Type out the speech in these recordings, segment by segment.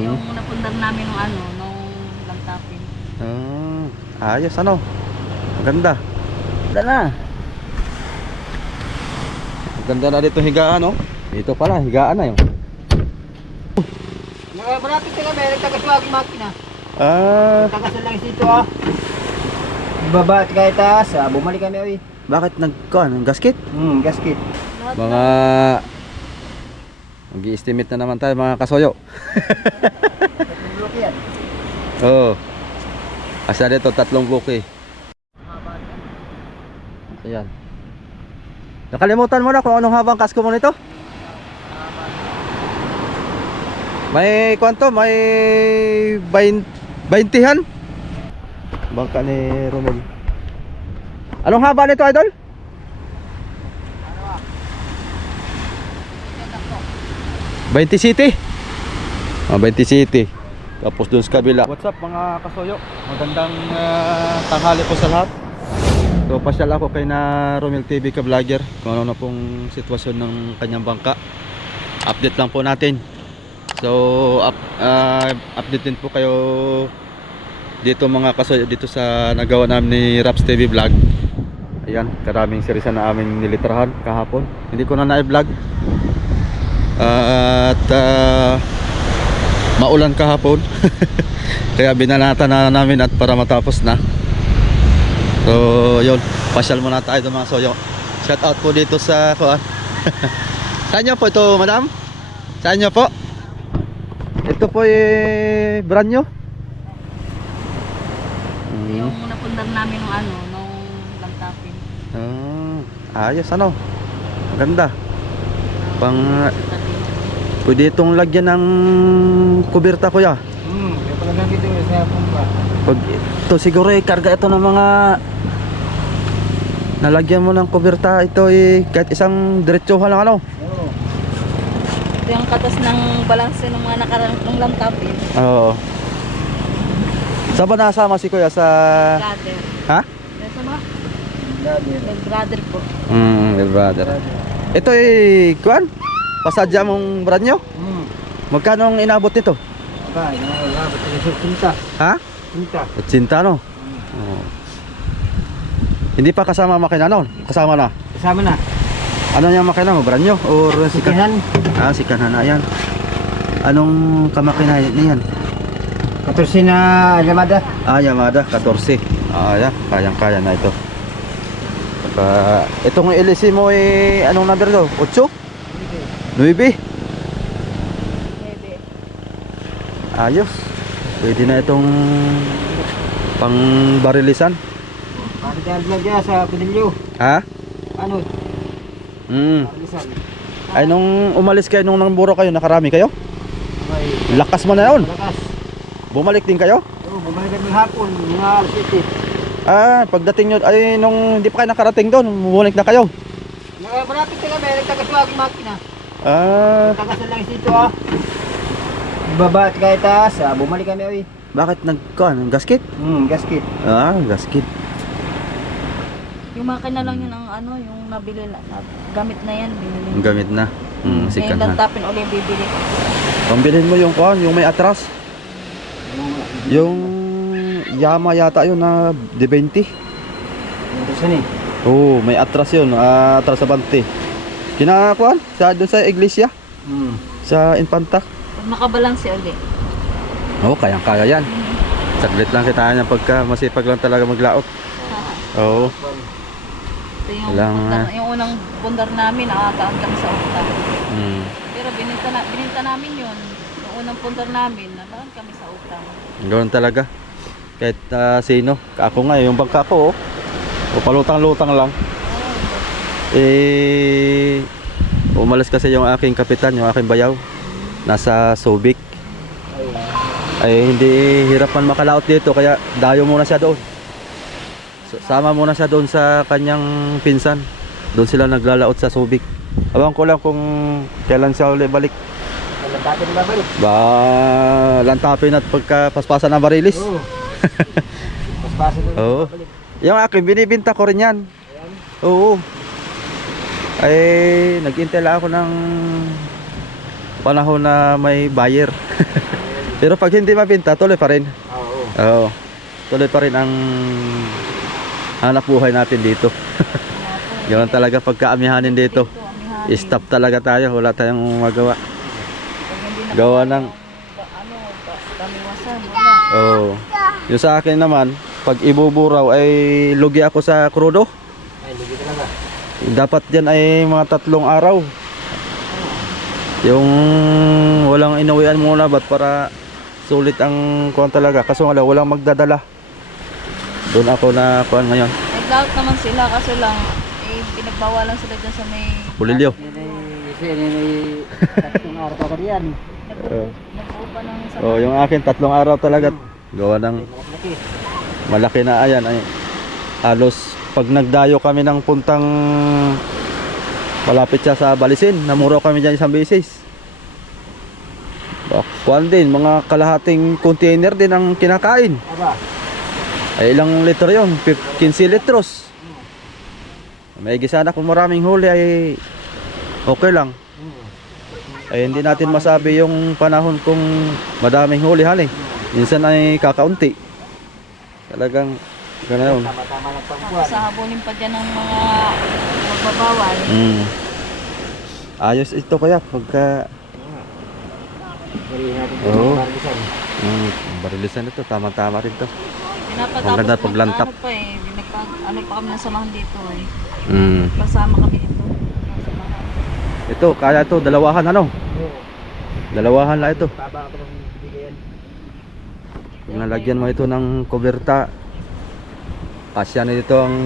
Yung napundar namin nung ano, nung lantapin. Ayos ano. Maganda. Ganda na. Maganda na dito higaan oh. Dito pala higaan na yun. Malapit sila, may nagtagaswaging makina. Tagasan lang dito ah. Baba at kaya taas, bumalik kami oy. Bakit nagkuhan? Gasket? Gasket. Mga mag-i-estimate na naman tayo mga kasoyo. Blok yan. Oo. Asa dito 3 buki. Ayan. Nakalimutan mo na kung anong habang kasko mo nito? May kwanto, may 20-han. Bangka ni Romel. Anong haba nito, idol? 20 city. 20 city. Tapos dun sa kabila. What's up mga kasoyo? Magandang tanghali po sa lahat. So pasyal ako kay na Romel TV ka vlogger kung ano na pong sitwasyon ng kanyang bangka. Update lang po natin. So update din po kayo dito mga kasoyo dito sa nagawa namin ni Raps TV vlog. Ayan, karaming serisa na aming nilitrahan kahapon. Hindi ko na na-vlog. Maulan kahapon. Kaya binanata na namin at para matapos na. So yun, pasyal muna tayo mga soyo. Shout out po dito sa saan nyo po ito madam? Saan nyo po? Ito po brand nyo? Yung napundar namin nung ano, nung lantapin. Ayos ano. Maganda. Pwede itong lagyan ng kuberta kuya. Kaya pala lang dito sa pumpa. Pag ito siguro karga ito ng mga nalagyan mo ng kuberta ito kahit isang diretsuhan lang ano. Oo. Ito yung katas ng balanse ng mga nakarang ng lantapin. Oo. Saan ba nasama si kuya sa Brother. ha? Nasa mga? Brother po. Well brother. Ito kuan? Pasadya mong brand nyo? Magkano ang inabot nito? Ba, ba't yung tinta? Ha? Tinta. 80 no? Oo. Hindi pa kasama makina no? Kasama na. Kasama na. Ano yung makina mo? Brand nyo? Or Sikihan. Sikanhan na yan. Anong kamakina niyan? 14 na Yamada. Yamada 14. Yan, kayang-kaya na ito. Itong LC mo anong number daw? 8? 9? Ayos. Pwede na itong pang barilisan. Bakit dyan sa Pudilyo? Ha? Ano? Palisan. Ay nung umalis kayo, nung namburo kayo, nakarami kayo? Okay. Lakas mo na yun. Malakas. Bumalik din kayo? Oo, bumalik kami hapon, mga alas 7. Pagdating nyo, nung hindi pa kayo nakarating doon, bumalik na kayo. Malapit sila, may nagtagaswaging makina. Tagasan lang dito ah. Baba at kaya taas, bumalik kami oy. Bakit nagkuhan? Gasket? Gasket. Gasket. Yung makina lang yun ang ano, yung nabili na, gamit na yan, binili. Ang gamit na. Yung Sikanhan. lantapin ulit bibili. Pambilhin mo yung kuhan, yung may atras. Yung Yama yata yun na D20. Ito saan eh? Oo, may atras yun. Atras sa bante. Kinakuhan? Doon sa iglesia? Sa Infanta? Pag nakabalanse ulit. Oo, kayang-kaya yan. Saglit lang kita niya pagka masipag lang talaga maglaot. Oo. Ito yung, Walang, yung unang bundar namin, nakataan kami sa utang. Pero bininta namin yun. Yung unang bundar namin, nataan kami sa utang. Ganoon talaga. Kahit sino. Ako nga, yung bangka ko, palutang-lutang lang. Umalis kasi yung aking kapitan, yung aking bayaw. Nasa Subic. Ay hindi hirapan makalaot dito, kaya dayo muna siya doon. Sama muna siya doon sa kanyang pinsan. Doon sila naglalaot sa Subic. Abang ko lang kung kailan siya ulit balik. Lantapin na balik. Lantapin at pagkapaspasan ng barilis. Oo. Paspasan na Oo. balik. Yung akin, binibinta ko rin yan. Oo. Ay, nag-intela ako ng panahon na may buyer. Pero pag hindi mabenta, tuloy pa rin. Oo. Oo. Tuloy pa rin ang hanap buhay natin dito. Ganoon talaga pagkaamihanin dito. Amihanin. Stop talaga tayo, wala tayong magawa. Pag hindi na Gawa ng kamiwasan, wala. oh. Yung sa akin naman, pag ibuburaw ay lugi ako sa krudo. Ay, lugi talaga. Dapat yan ay mga 3 araw. Yung walang inuwian muna ba't para sulit ang kuwan talaga. Kaso nga lang, walang magdadala. Doon ako na kuwan ngayon. Nag-out naman sila kaso lang pinagbawalan sila dyan sa may Pulilyo. Yan ay 3 araw pa riyan. nagbuo pa ng sa Oh, yung akin 3 araw talaga. Gawa ng Malaki. malaki na ayan. Ay, halos pag nagdayo kami ng puntang malapit siya sa Balisin, namuro kami dyan isang beses. Kuwan din, mga kalahating container din ang kinakain. Aba. Ay ilang litro yun? 15 litros. May sana kung maraming huli ay okay lang. Ay hindi natin masabi yung panahon kung madaming hulihan eh. Minsan ay kakaunti. Talagang ganoon. Tama-tama lang tapos pangkuhan. sa habunin pa dyan ng mga magbabawal. Ayos ito kaya pagka Gawin natin Oo. barisan. barilisan ito, tama-tama rin to. Pinapatapos Ang ganda ng paglantap. ano pa eh. Ano pa kami ng samahan dito eh. Mm. Kasama kami dito. Ng samahan. Ito, kaya ito, dalawahan ano? Oo. Dalawahan lang ito. Baba ako ng bigayan. Kung nalagyan mo ito ng kuberta, kasya na dito ang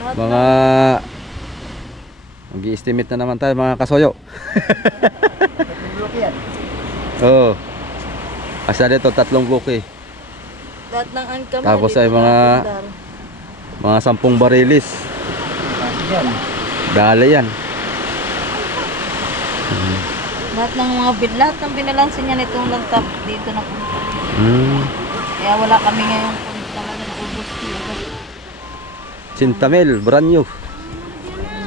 Lahat mga mag-i-estimate na naman tayo mga kasoyo. Blok yan. Oo. Kasya dito 3 buki. lahat ng angka Tapos ay mga 10 barilis. Yan. Dali yan. lahat ng mga lahat ng binalansin niya nitong lantap dito na punta. Kaya wala kami ngayong punta na ubos dito. Sintamil, brand new.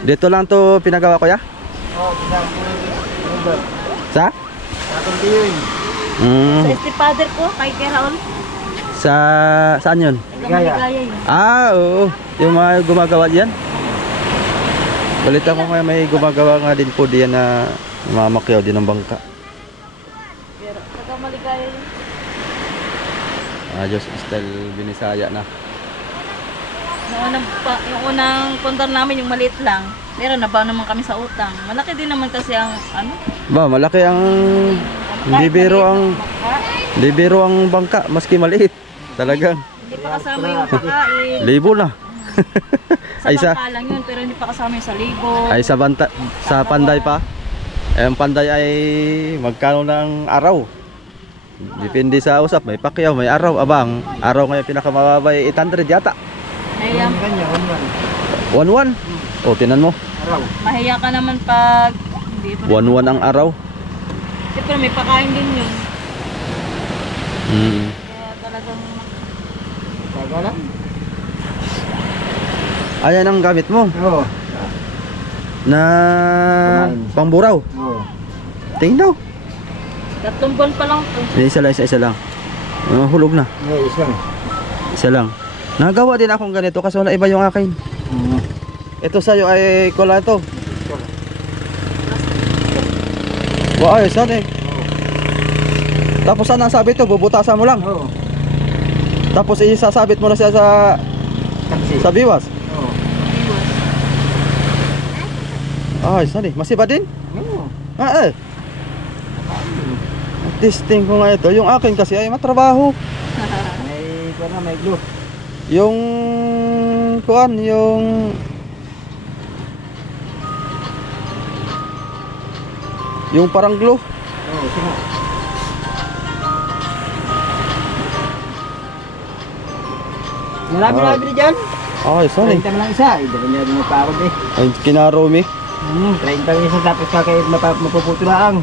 Dito lang to pinagawa ko ya? Oo, pinang ko. Sa? Atong diyoy. Sa estipader ko, kay Keraon. Saan yun? Ligaya. Ligaya yun. Oo. Yung mga gumagawa diyan. Balita ko nga may gumagawa nga din po diyan na mamakyaw din ng bangka. Pero taga Maligaya yun. Ayos, style Binisaya na. Yung unang punta namin, yung maliit lang. Pero nabaw naman kami sa utang. Malaki din naman kasi ang ano. Ba, malaki ang hindi biro ang hindi biro ang bangka maski maliit. Talagang Hindi pa kasama yung pakain. libo na. Sa Ay, bangka lang yun, pero hindi pa kasama yung sa libo. Ay sa panday pa. Eh, ang panday ay magkano ng araw? Depende sa usap, may pakyaw, may araw. Abang, araw ngayon pinakamababa ay 800 yata. Mahiya, Kanya, 1-1. O, tinan mo. araw. mahiya ka naman pag hindi pa. 1-1 ang araw. Siyempre may pakain din yun. Mm. Kaya talagang Taga lang. Ayan ang gamit mo Oo. na Kumain. pangburaw. Oo. Tingin daw. 3 buwan pa lang to. Isa lang, isa lang. Hulog na. Ngayon, isang. Isa lang. Nagawa din akong ganito kasi wala iba yung akin. Mm. Ito sa'yo ay kola ito. Wow, ayos yan eh. Tapos saan ang sabit ito? Bubutasan mo lang. Oo. Tapos isasabit mo na siya sa Taxi. biwas. Oo. Ayos yan eh. Masiba din? Oo. Ah eh. Testing ko nga ito. Yung akin kasi ay matrabaho. May kuha na, may glue. Yung kuan, yung parang glue. Oo, sige. Marami Ah. na bili dyan. Ayos yan eh. 30 lang isa. Dala niya din mapakod eh. Ay, kinarumi. 30 lang isa tapos kakait mapuputo lang.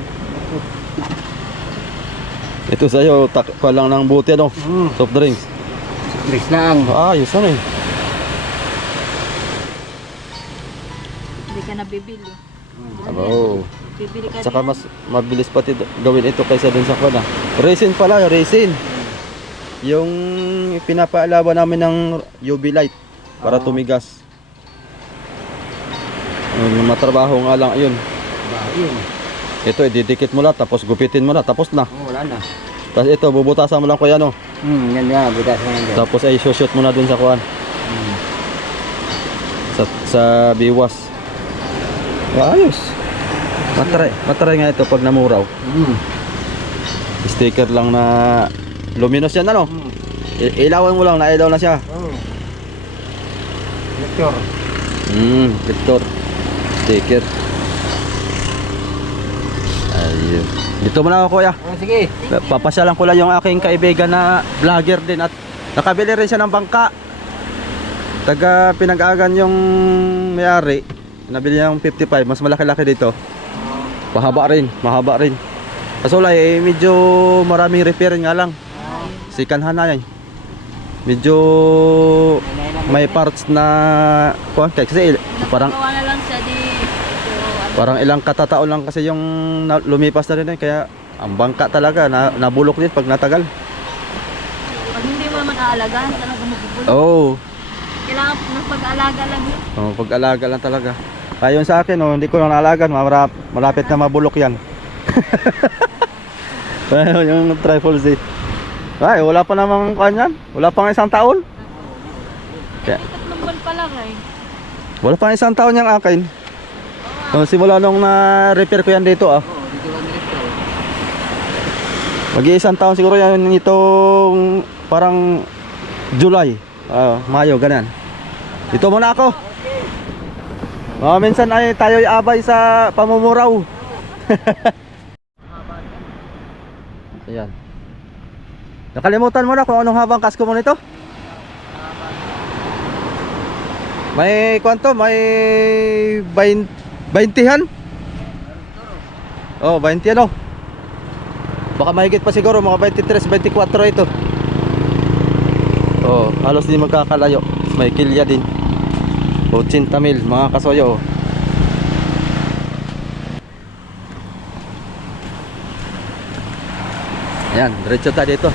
Ito sa'yo, takpa lang ng buti ano. Soft drinks. Chris lang. Ayos yan eh. Hindi ka nabibili. Abo. Bibili ka Saka din. mas mabilis pati gawin ito kaysa dun sa kuna. Resin pala, resin. Yung pinapaalawan namin ng UV light para tumigas. Matrabaho nga lang yun. Yun. Ito, ididikit mo lang, tapos gupitin mo na, tapos na. Wala na. Tapos ito, bubutasan mo lang kuya, no? Yan nga, butas na yan. Tapos ay shoot mo na dun sa kuan. Sa biwas. Ayos. Matry nga ito pag namuraw. Sticker lang na luminous yan, ano? Ilawan mo lang, nailaw na siya. Lecture. Vector. Sticker. Ayun. Dito muna ako kuya. Sige. Papasyalan ko lang yung aking kaibigan na vlogger din at nakabili rin siya ng bangka. Taga Pinag-agan yung may-ari. Nabili niya yung 55, mas malaki-laki dito. Mahaba rin. Kaso lang medyo maraming repairing nga lang. Sikanhan na yan. Medyo may parts na kasi parang Gawa na lang siya di. parang ilang katataon lang kasi yung lumipas na rin kaya ang bangka talaga nabulok din pag natagal. Pag hindi mo naman aalagaan, talaga mabubulok. Oh. Kailangan ng pag-aalaga lang yun. Oh, pag-alaga lang talaga. Kaya yun sa akin, hindi ko lang naalagaan, malapit na mabulok yan. Yung Triple Z. Ay, wala pa namang kanyan. Wala pa nga isang taon. Kaya, Tatlong buwan pa lang eh. wala pa nga isang taon yung akin. Oh, simula nung na-repair ko yan dito Dito lang niliptaw. Mag-iisang taon siguro yan itong parang July. Mayo, ganyan. Dito muna ako. Minsan ay tayo'y abay sa pamumuraw. Ayan. Nakalimutan mo na kung anong habang kasko mo nito? May kwanto? May 20-han? Oh, 20 ano? Baka mahigit pa siguro, mga 23, 24 ito. Oh, halos di magkakalayo. May kilya din. 80 mil, mga kasoyo. Ayan, diretso tayo dito.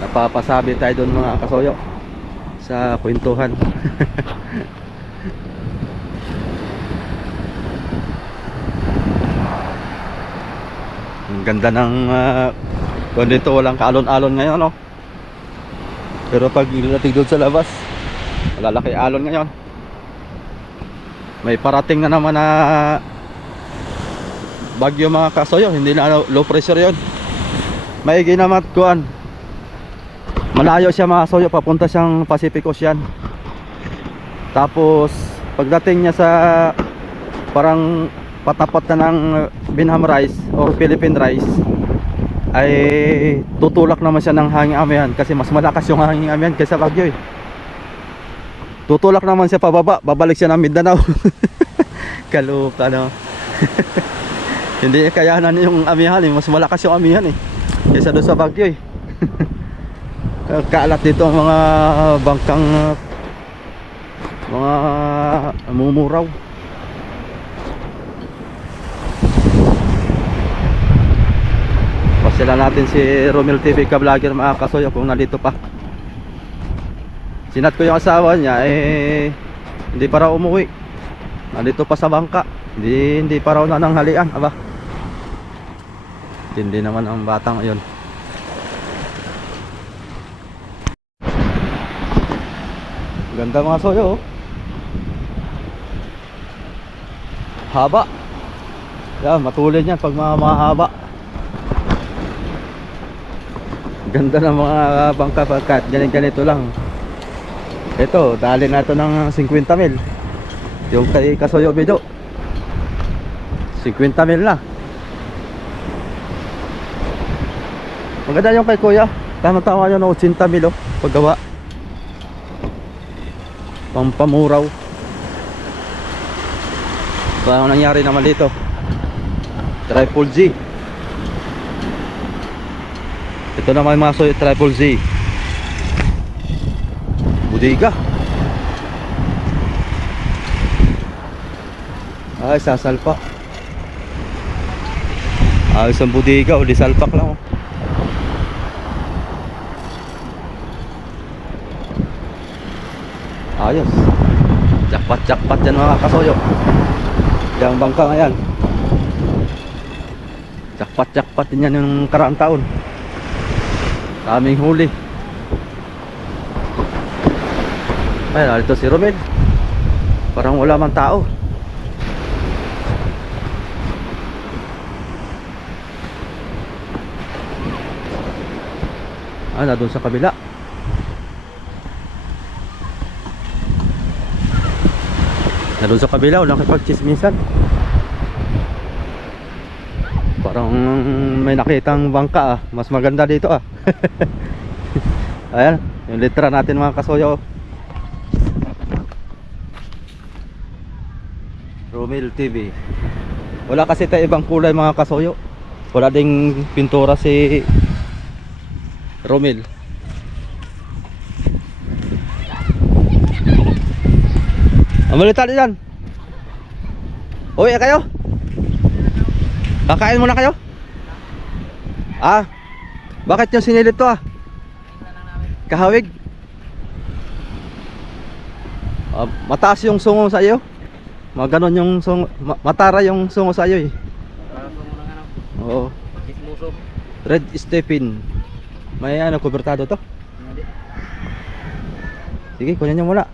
Napapasabi tayo doon mga kasoyo sa kwentuhan. Ang ganda ng kung dito walang kaalon-alon ngayon, no? Pero pag ilating doon sa labas, malalaki alon ngayon. May parating na naman na bagyo mga kasoyo, hindi na low pressure yon. Maigi naman kuan. Malayo siya mga kasoyo, papunta siyang Pacific Ocean. Tapos pagdating niya sa parang patapat na ng Binham Rice or Philippine Rice, ay tutulak naman siya ng hanging amihan kasi mas malakas yung hanging amihan kaysa bagyo eh. Tutulak naman siya pababa, babalik siya ng Mindanao. Kaluka, no? Hindi kayanan yung amihan eh, mas malakas yung amihan eh kaysa doon sa bagyo eh. Kaalat dito ang mga bangkang mga mumuraw. Pasyalan natin si Romel TV ka vlogger mga kasoyo kung nandito pa. Sinat ko yung asawa niya hindi pa raw umuwi. Nandito pa sa bangka. Hindi pa raw nananghalian. Aba. Hindi naman ang batang yon. Ganda mga soyo. Haba. Yan, matulid yan pag mahaba. Ganda ng mga bangka pagkat ganito lang. Ito, dali na ito ng 50 mil. Yung kay Kasoyo Bido 50 mil na. Maganda yung kay Kuya. Tama-tama yun, 80 mil paggawa. Pampamuraw. So, ano nangyari naman dito? Triple Z. Ito naman mga soy, Triple Z. Budiga. Ay, sasalpak. Ayos ang budiga o di salpak lang. Oh. Ayos. Jackpot yan mga kasoyo. Yang bangka nga yan. Jackpot din yan yung karaang taon. Kaming huli. Ay, narito si Romel. Parang wala man tao. Ah, na doon sa kabila. Na doon sa kabila, walang kipag-chismisan. Parang may nakitang bangka ah. Mas maganda dito ah. Ayan, yung litra natin mga kasoyo. Romel TV. Wala kasi tayo ibang kulay mga kasoyo. Wala ding pintura si Romel. Amalita din. Uwi kayo? Kakain muna kayo? Ah, bakit yung sinilip to ah? Kahawig? Mataas yung sungo sa iyo? Maganon yung sungo, matara yung sungo sa iyo eh. Oo. Red Stephen. May ano, kubertado to? Sige, kunin nyo muna.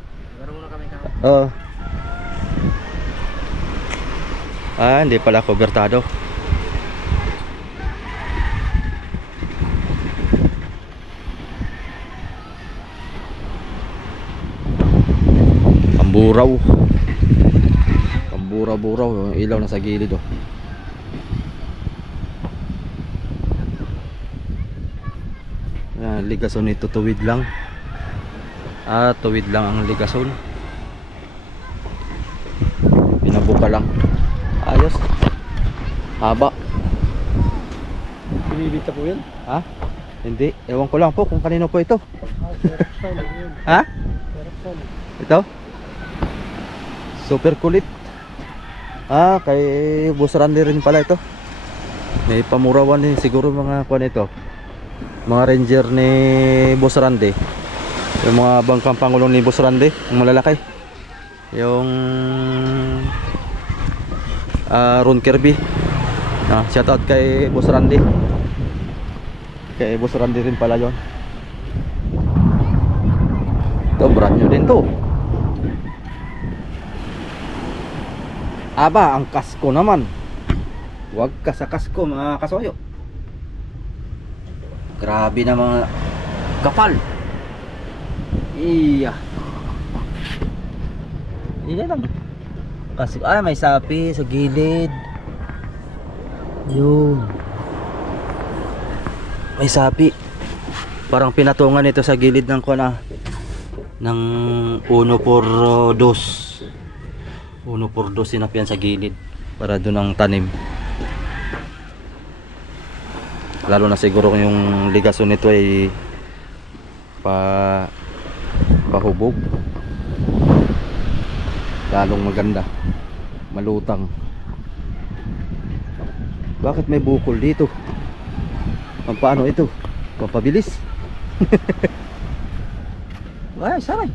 Oo. Ah, hindi pala kubertado. Pamburaw yung ilaw na sa gilid oh. Ligason ito tuwid lang. Ah, tuwid lang ang ligason. Pinabuka lang. Ayos. Haba. Binibita po yan? Ha? Hindi. Ewan ko lang po kung kanino po ito. Ha? Ito? Super kulit. Ah, kay Boss Randy rin pala ito. May pamurawan din siguro mga kuan ito. Mga ranger ni Boss Randy. Yung mga bangkang pangulong ni Boss Randy, yung malalaki. Yung Ron Kirby. Shout out kay Boss Randy. Kay Boss Randy rin pala yon. Ito brand new din to. Aba, ang kasko naman. Huwag ka sa kasko mga kasoyo. Grabe na mga kapal. Iya. Iya lang. Kasi may sapi sa gilid. Yun. May sapi. Parang pinatungan ito sa gilid ng kuana ng 1x2. 1x2 sinapian sa gilid para doon ang tanim. Lalo na siguro yung ligason nito ay pahubog. Lalong maganda. Malutang. Bakit may bukol dito? Paano ito? Papabilis. Ay, saray.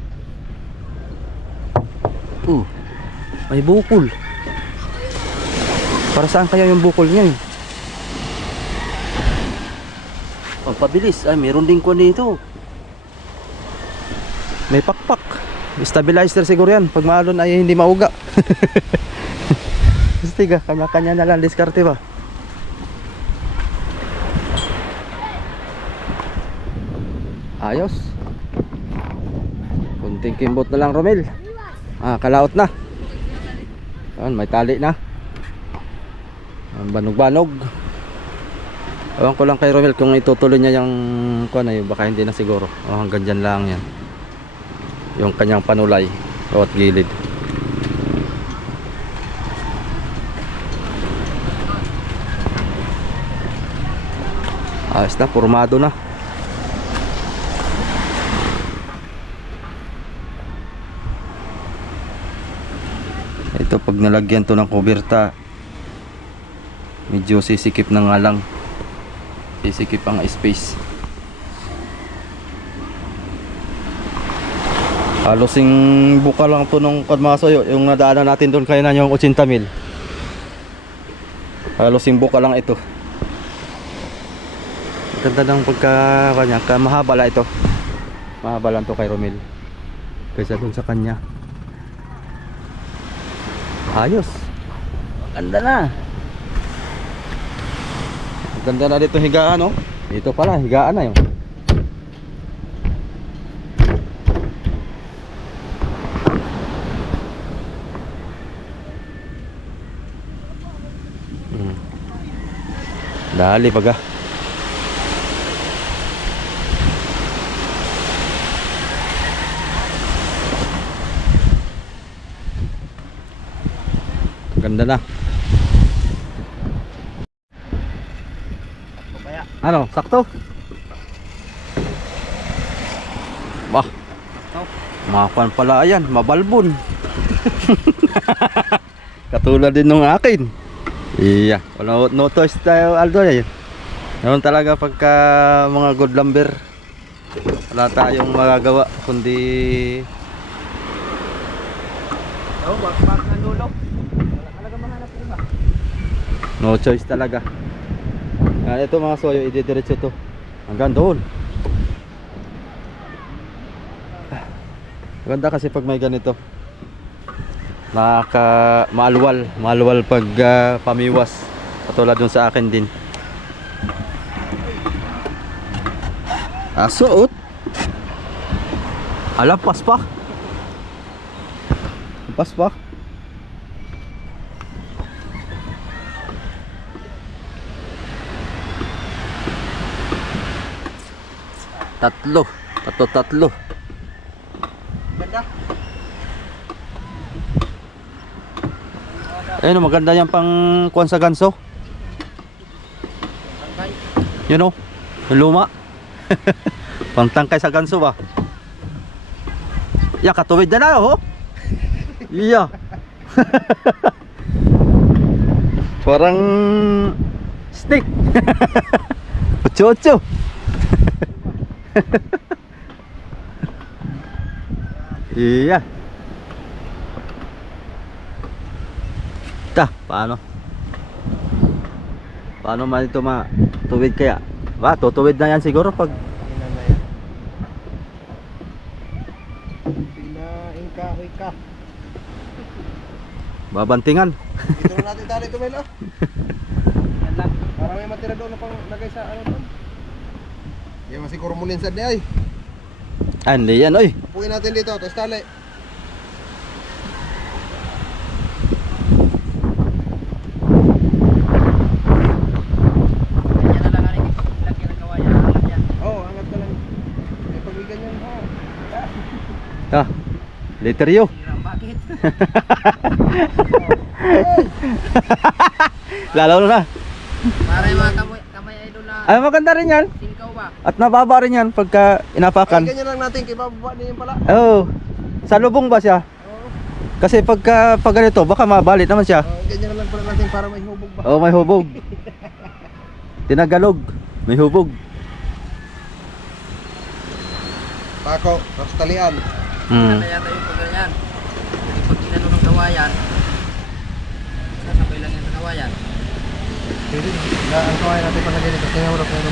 May bukol. Para saan kaya yung bukol niya eh? Pampabilis. Ay, meron din ko dito. May pakpak. Stabilizer siguro yan. Pag maalon ay hindi mauga. Tiga, kanya-kanya na lang diskarte ba? Ayos. Kunting kimbot na lang, Romel. Kalaot na. Ayan, may tali na. Banog-banog. Ewan ko lang kay Romel kung itutuloy niya yung kuan na yun, baka hindi na siguro. Hanggang dyan lang yan. Yung kanyang panulay o at gilid. Ayos na, formado na. Ito pag nalagyan to ng kuberta, medyo sisikip na nga lang. Sisikip ang space. Halosing buka lang to nung kadmasoyo, yung nadaanan natin doon kaya na yung 80 mil. Halosing buka lang ito. Ganda ng pagka kanya, mahaba lang ito. Mahaba lang to kay Romel kaysa dun sa kanya. Ayos. Ganda na. Ganda na dito higaan, no? Dito pala higaan na 'yung. Dali baga. Ganda na. Ano, sakto? Bah. Mapan pala yan, mabalbon. Katulad din nung akin. Iya, no toys tayo Aldo yan. Noon talaga pagka mga good lumber, wala tayong magagawa kundi bak ng lulo. Talaga mahanap ko ba? no choice talaga. Ito mga soyo, ididiretso to hanggang doon. Ganda kasi pag may ganito, maluwal pag pamiwas, katulad dun sa akin din. Suot ala paspak tatlo. Ganda. Ayun, maganda yan pang kuwan sa ganso. You know, yung luma. Pangtangkay sa ganso ba? Ya, katuwid na na oh. Iya. Parang stick. Ocho. Iya. Paano? Paano man ito tuwid kaya? Ba, tutuwid na yan siguro pag Pinaingkahoy ka. babantingan. Dito na natin tali ito, Mel, oh. Yan lang. Para may matira doon na pang lagay sa ano doon. Yan masiguro mo linsad niya ay. Hindi yan, oy. Upuin natin dito, tapos tali. Literio. Bakit? Lalo na. Para yung mga kamay idol na Ay, maganda rin yan. singkaw ba? At nababa rin yan pagka inapakan. Ay, ganyan lang natin, kay bababa niya pala. Oo. Sa lubong ba siya? Oo. Kasi pagka ganito, baka mabalit naman siya. Ganyan lang pala natin para may hubog ba? Oo, may hubog. Tinagalog. May hubog. Pako, tapos talian. Kaya tayo pag ganyan. Pag inano ng kawayan, sasabay lang yan sa kawayan. Pwede na. Ang kawain natin palagay dito. Tingnan mo na kung ano.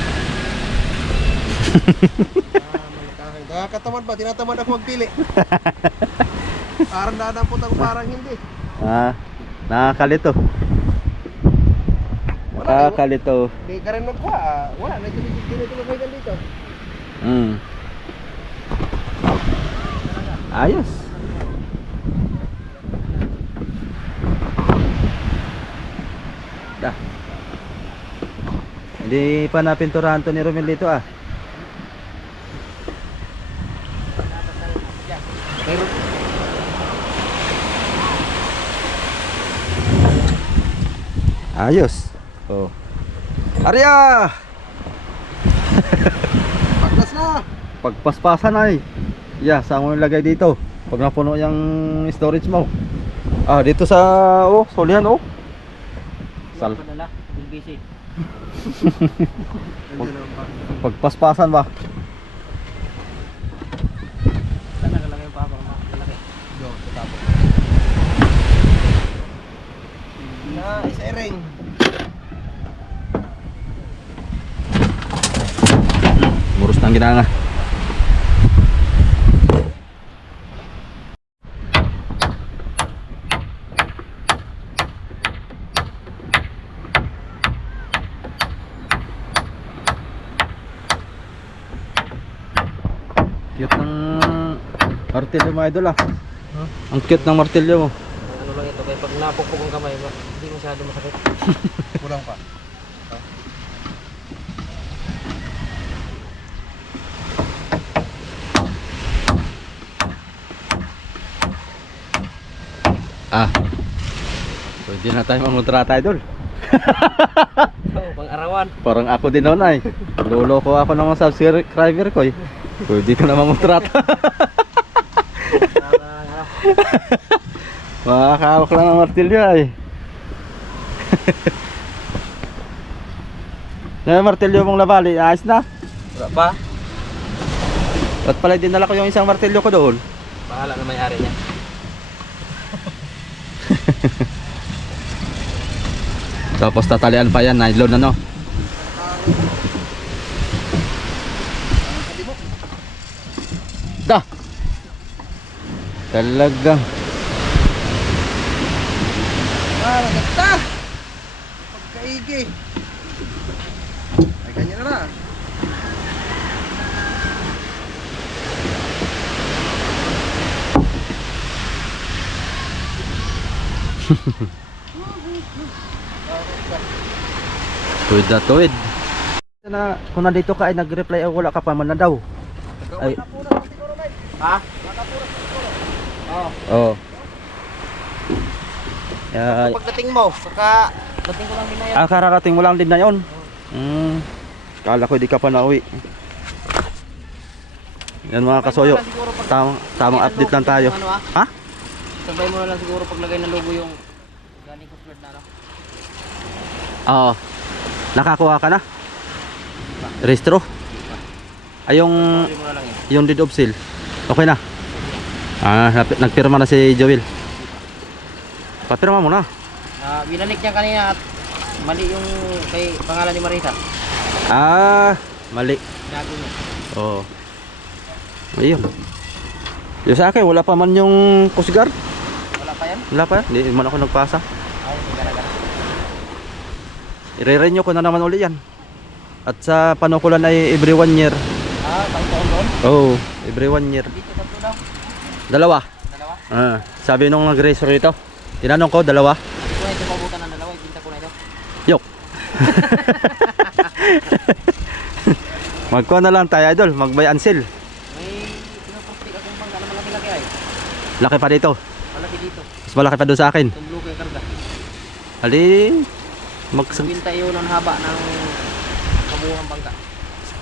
Nakakatamad ba? Tinatamad ako magpili. Parang dadampot ako, parang hindi. Nakakalito. Nakakalito. Hindi ka rin magkuha. Wala, nagtinitulog dito. Ayos. Hindi pa napinturahan to ni Romel dito ah. Ayos. Oh. Arya! Paglas na! Pagpaspasan ay. Yeah, saan mo ilagay dito? Pag napuno yung storage mo. Ah, dito sa solihan Sal. Padala, busy. Pagpaspasan ba? Sana ka lang yung papa mo. Malaki. Nice, ering. Murus ng ginanga. Cute ng martilyo mo, idol ah. Ang cute ng martilyo mo. Ano lang ito, kaya pag napukpok ang kamay, hindi masyado masakit. Kulang pa. Ah. Pwede na tayo mamuntrata, idol. Oo, pang-arawan. Parang ako din noon ay. Loloko ako ng mga subscriber ko eh. Pwede ka na mamuntrata. Makakawak lang ang martilyo ay. Yung martilyo mong nabali, ayos na. Wala pa? Ba't pala dinala ko yung isang martilyo ko doon? Bahala na may-ari niya. Tapos tatalian pa yan, nylon ano. Da. Talagang. Maganda! Pagkaigi. Ay, ganyan na. Tuwid na tuwid. Kung nandito ka ay nag-reply o wala ka pa man na daw. Ay. Ha? Oo. Yeah. Pagdating mo, saka dating ko lang din na yan. Kararating mo lang din na yun. Kala ko di ka pa nauwi. Yan mga kasoyo. Tamang update lang tayo. Ano, Ha? Sabay mo na lang siguro paglagay ng logo yung galing ko squared na, no? Oo. Nakakuha ka na? Restro? Ay yung Sabay mo na lang yun. yung deed of sale. Okay na. Nagpirma na si Joel. Papirma mo na. Binalik niya kanina at mali yung kay pangalan ni Marisa. Mali. Gago niya. Oo. Ayun. Yung sa akin, wala pa man yung Coast Guard. Wala pa yan? Wala pa. Hindi man ako nagpasa. Ay, sigara-gara. I-renew ko na naman uli yan. At sa panukulan ay every 1 year. Taon doon? Oo, every 1 year. Dito, tatlo daw. Dalawa. Dalawa? Sabi nung nag-racer ito. Tinanong ko, dalawa. Kung ito mabutan ng dalawa, ibinta ko na ito. Yok. Magkuha na lang tayo, idol. Mag-buy and sell. May pinaprostik akong bangga na malaki-laki ay. Laki pa dito. Malaki dito. Mas malaki pa doon sa akin. Itong blue kay karga. Ali, Ibinta yun ang haba ng kabuhang bangga.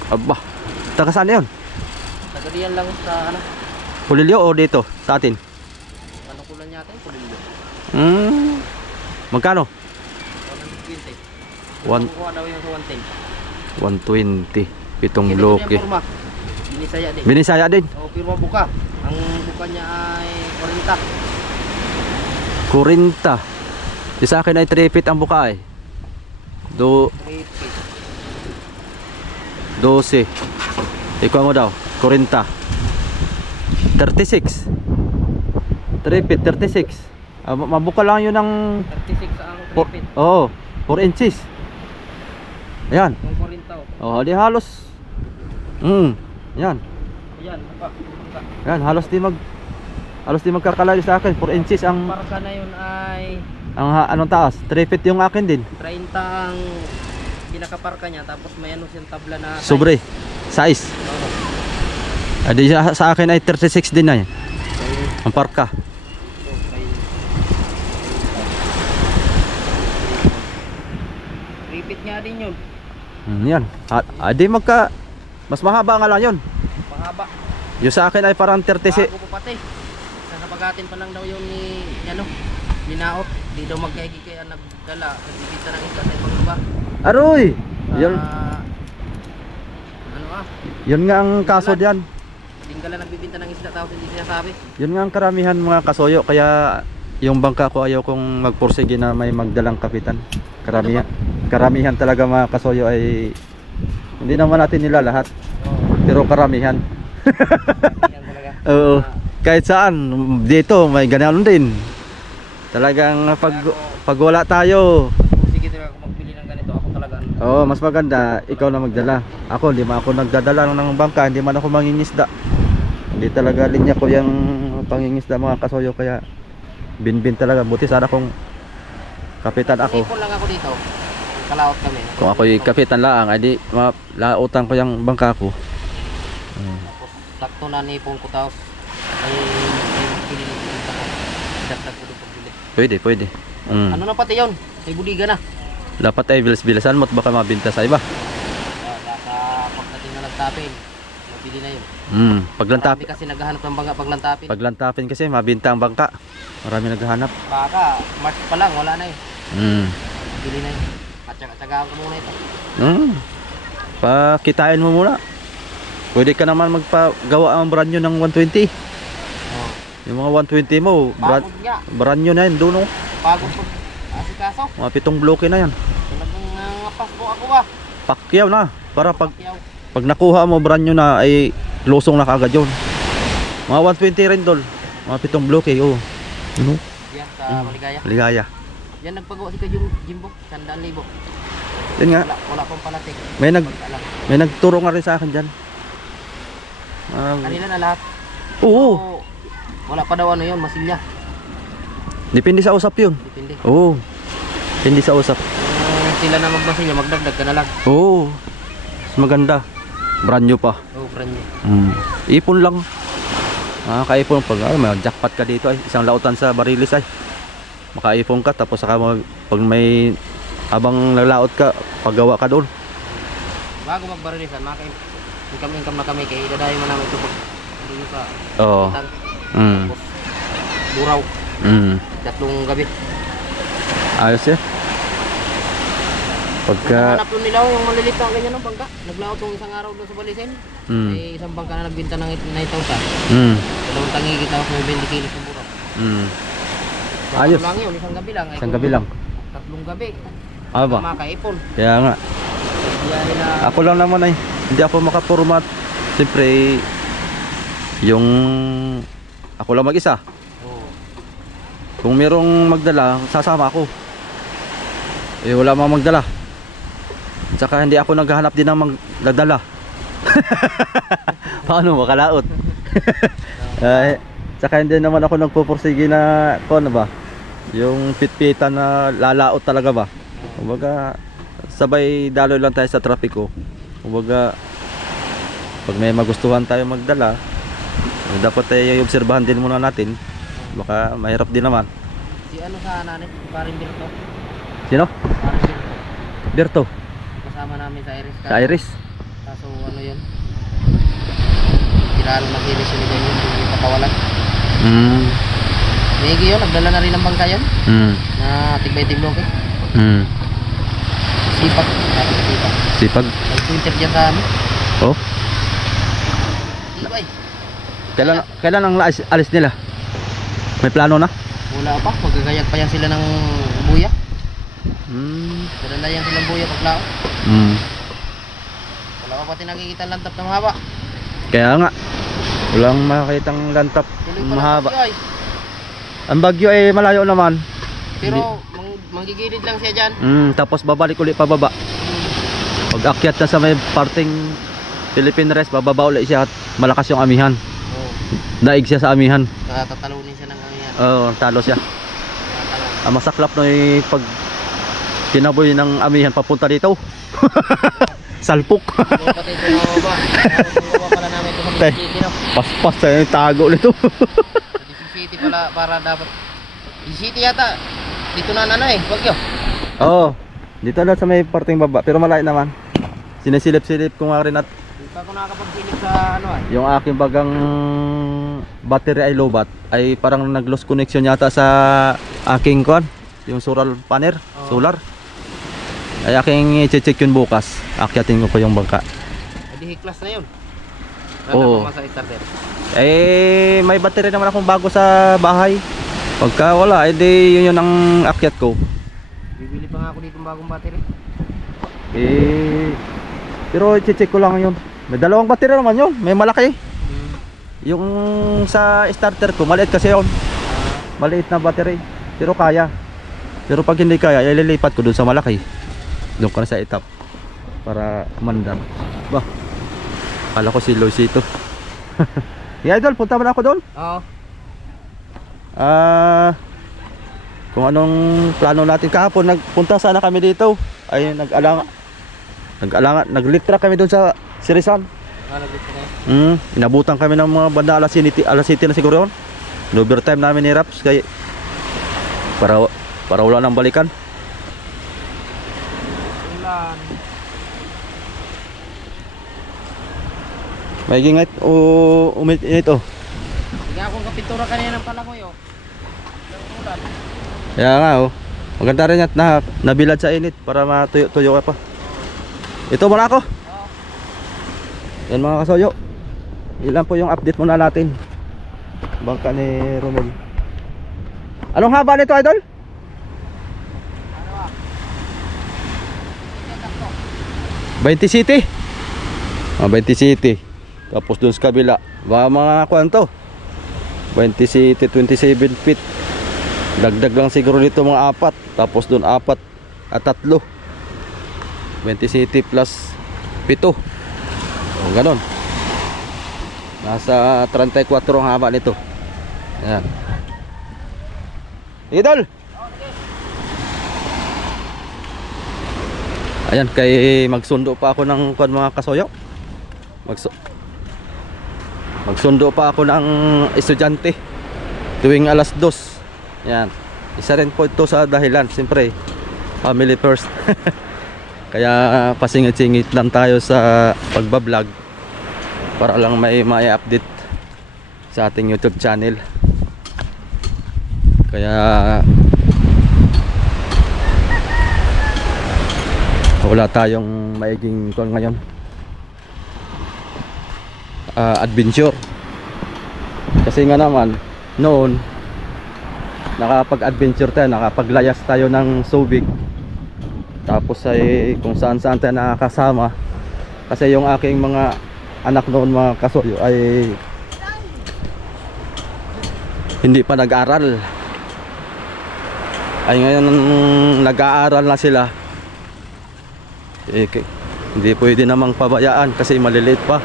Aba, taga saan yun? Tagadiyan lang sa ano, Pulilyo o dito sa atin? panukulan yata yung pulilo. Magkano? 120. One- Kukuha daw yung sa 110. 120. Pitong Ito bloke. yung forma. Binisaya din. Binisaya din. O, pirma buka. Ang buka niya ay 40. 40. Di sa akin ay 3 feet ang buka eh. 3 feet. 12. Ikaw mo daw. 40. 36. 3 feet, 36. Mabuka lang yun ng 36 ang 3 feet. Oo, 4 inches. Ayan. Yung 40. Oh, di halos. Yan. Ayan, buka. Buka. Yan, halos di magkakalayo sa akin. 4 inches ang Parka na yun ay anong taas? 3 feet yung akin din. 30 ang pinakaparka niya. Tapos may ano siyang tabla na Sobre. Size. Di sa akin ay 36 din na yan. Ang parka. Repeat nga din yun. Yan. Di mas mahaba nga lang yun. Pahaba. Yung sa akin ay parang 36. Bago pa pati. Nasapagatin pa lang daw yun ni ano. Linaot. Di daw magkaigi kaya nagdala. Nagbibita ng isda sa ibang iba. Aroy! Yun, Ano ah? yun nga ang kaso diyan. Tingala nagbibinta ng isda tapos hindi sinasabi. Yun nga ang karamihan mga kasoyo. Kaya yung bangka ko ayaw kong magpursige na may magdalang kapitan. Karamihan talaga mga kasoyo ay hindi naman natin nila lahat. Pero karamihan. Yan talaga. Oo. Kahit saan dito may ganoon din. Talagang pag wala tayo, Sige talaga kung magbili ng ganito ako talaga. oo, mas maganda ikaw na magdala. Ako hindi man ako nagdadala ng bangka, hindi man ako mangingisda. Hindi talaga linya ko yung pangingisda mga kasoyo, kaya binbin talaga. Buti sana kung kapitan ako. Ipon lang ako dito. Kalaot kami. Kung ako'y kapitan laang, ay di lautan ko yung bangka ko. Tapos sakto na nipon ko tapos ay pinili ko dito ko. Dagdag ko doon pagbili. Pwede. Ano na pati yun? May budiga na. Dapat ay bilas-bilasan mo at baka mabinta sa iba. Sa pagdating na nagtapin, mabili na yun. Paglantapin. Marami kasi naghahanap ng bangka paglantapin. Paglantapin kasi mabinta ang bangka. Marami naghahanap. Baka, March pa lang, wala na yun. Bili na yun. At-tsagaan ko muna ito. Pakitain mo muna. Pwede ka naman magpagawa ang brand new ng 120. Oh. Yung mga 120 mo, Pagod nga. brand new na yun doon, oh. Pagod pag asikaso. Mga 7 bloke na yan. Talagang ngapas mo ako ba? Pakyaw na. Para pag Pakyaw. nakuha mo brand new na ay lusong na kagad yun. Mga 120 rin doon. Mga 7 bloke, oh. Ano? Yan, sa Maligaya. Ligaya. Yan nagpagawa si Kajong Jimbo, 100,000. Yun nga. Wala pang palatik. May Alam. may nagturo nga rin sa akin dyan. Kanila na lahat. Oo. So, wala pa daw ano yun, masilya. Depende sa usap yun. Depende. Oo. Hindi sa usap. Kung sila na magmasilya, magdagdag ka na lang. Oo. Mas maganda. Brand new pa. Oh, brand new. Ipon lang. Kaipon pag may jackpot ka dito ay isang lautan sa Barilis ay. Makaipon ka tapos saka pag may habang naglaot ka, paggawa ka doon. Bago magbarilisan, income na kami kaya idadayo mo namin ito pag hindi ka Oo. tang, Mm. tapos buraw, 3 gabi. Ayos eh. Pagka Hanap doon nila yung maliliit ang ganyan ng bangka. Naglaot yung isang araw doon sa Balisin. May isang bangka na nagbinta ng 9,000. Dalawang tangigi tapos may 20 kilos ng buraw. Ayos. Lang yun, isang gabi lang. Isang gabi lang. 3 gabi. Ba? Makaipon. Kaya nga. Kaya nila, Ako lang naman ay hindi ako makapurmat. Siyempre yung ako lang mag-isa. oh, Kung merong magdala, sasama ako. Eh wala mang magdala. Tsaka hindi ako naghahanap din ng magdadala. Paano makalaot? Tsaka hindi naman ako nagpupursige na ano ba? Yung pitpitan na lalaot talaga ba? Kumbaga sabay daloy lang tayo sa trapiko. Kumbaga pag may magustuhan tayo magdala, dapat ay obserbahan din muna natin. Baka mahirap din naman. si ano sa nanay, paring Birto. Sino? Paring Birto. Berto. Kasama namin sa Iris. Sa Iris. Kaso ano yun? Tiralo na kinis yun dyan yun, hindi pakawalan. Megi yun, nagdala na rin ng bangka yun. Na tig-by-tig bloke. Sipag. Sipag. Sipag. Nag-twitter dyan sa amin. Oh. Ibay. Kailan ang alis nila? May plano na? Wala pa, magagayag pa yan sila ng buya. Dadalayan silang buya paglao. Wala pa pati nakikita ang lantap na mahaba. Kaya nga. Walang makakitang lantap Tuloy pa mahaba. ng bagyo ay. Ang bagyo ay malayo naman. Pero manggigilid lang siya dyan. Tapos babalik ulit pababa. Pag akyat na sa may parting Philippine Rest, bababa ulit siya at malakas yung amihan. Oh, Daig siya sa amihan. tatalunin siya ng amihan. Oo, talo siya. Ang masaklap na yung pag kinaboy ng amihan papunta dito. Salpok. Doon pati ito na ba? Gawa pala namin ito sa City no? Paspas sa yung tago nito. City pala para dapat. City yata. Dito na ano eh, bagyo. Oo. Dito na sa may parting baba, pero malayo naman. Sinisilip-silip ko nga rin at Hindi pa ako nakakapagsilip sa ano eh. yung aking bagang battery ay lobat ay parang nag-lost connection yata sa aking kwan, yung solar panel, solar. Ay aking i-check yun bukas. Akyatin ko yung bangka. Hindi hiklas na yun. Oo. Sa starter. Eh, may battery naman akong bago sa bahay. Pagka wala, edi yun ang akyat ko. Bibili pa nga ako dito ng bagong battery. Eh, pero i-check ko lang yun. May dalawang battery naman yun. May malaki. Yung sa starter ko, maliit kasi yun. Maliit na battery. Pero kaya. Pero pag hindi kaya, ililipat ko dun sa malaki. Doon ko na sa itap. Para mandam. Bah, kala ko si Loisito. Yeah, idol, punta ba na ako doon? Oo. Kung anong plano natin kahapon, nagpunta sana kami dito. Ay naglitra kami doon sa Sirisan. Inabutan kami ng mga banda alas 7 na siguro yun. Overtime namin ni Raps kaya para wala nang balikan. May gingit o uminit oh. Sige akong kapintura kanina ng palamoy oh. Kaya nga oh. Maganda rin at nabilad sa init para matuyo ka pa. Ito muna ako. Yan mga kasoyo. Ilan po yung update muna natin. Bangka ni Romel. Anong haba nito, idol? 20 city. 20 city. Tapos dun sa kabila, mga kwanto 20 city, 27 feet. Dagdag lang siguro dito mga 4. Tapos dun 4 at 3. 20 city plus 7. O ganon. Nasa 34 ang haba nito. Ayan. Idol! Ayan, kay magsundo pa ako ng mga kasoyo. Magsundo pa ako ng estudyante tuwing alas 2. Ayan. Isa rin po ito sa dahilan. Siyempre, family first. Kaya pasingit-singit lang tayo sa pagbablog para lang may update sa ating YouTube channel. Kaya wala tayong maiging tuwan ngayon. Adventure. Kasi nga naman noon nakapag-adventure tayo, nakapaglayas tayo ng Subic. Tapos ay kung saan-saan tayo nakakasama. Kasi yung aking mga anak noon mga kasoyo ay hindi pa nag-aral. Ay ngayon nag-aaral na sila. Hindi pwede namang pabayaan kasi maliliit pa.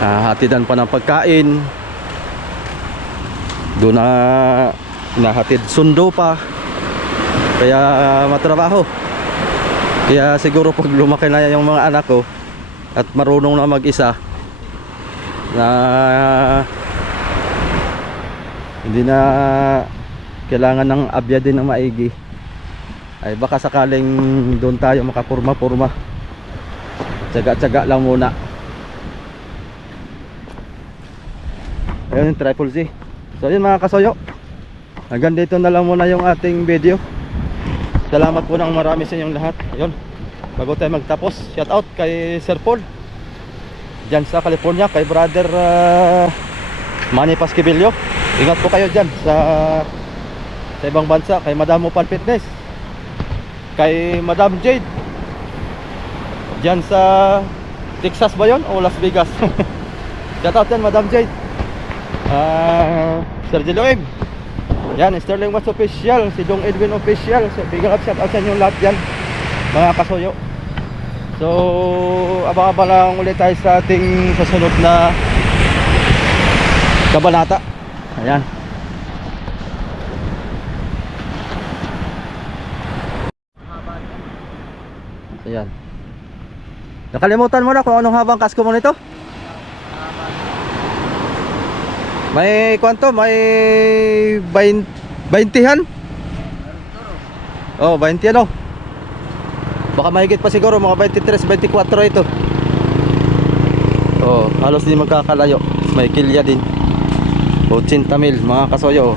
Hatidan pa ng pagkain. Doon na nahatid sundo pa. Kaya matrabaho. Kaya siguro pag lumaki na yung mga anak ko at marunong na mag-isa na hindi na kailangan ng abya din ng maigi, ay baka sakaling doon tayo makapurma-purma. Tsaga-tsaga lang muna. Ayun yung Triple Z. So yun mga kasoyo, hanggang dito na lang muna yung ating video. Salamat po ng marami sa inyong lahat. Ayun, bago tayo magtapos, shout out kay Sir Paul dyan sa California, kay brother Manny Pasquibilio. Ingat po kayo dyan sa ibang bansa, kay Madam Opan Fitness, kay Madam Jade dyan sa Texas ba yun o Las Vegas? Shout out dyan Madam Jade. Sir Jeloim yan, Sterling Watts Official, si Dong Edwin Official. So, big up, shout out sa inyong lahat dyan mga kasoyo. So abang-abang lang ulit tayo sa ating susunod na kabanata. Ayan. Ayan. Nakalimutan mo na kung anong habang kasko mo nito? May kwanto? May 20-han? Oh, 20 ano? Baka mahigit pa siguro, mga 23, 24 ito. Oh, halos di magkakalayo. May kilya din. 80,000 mga kasoyo.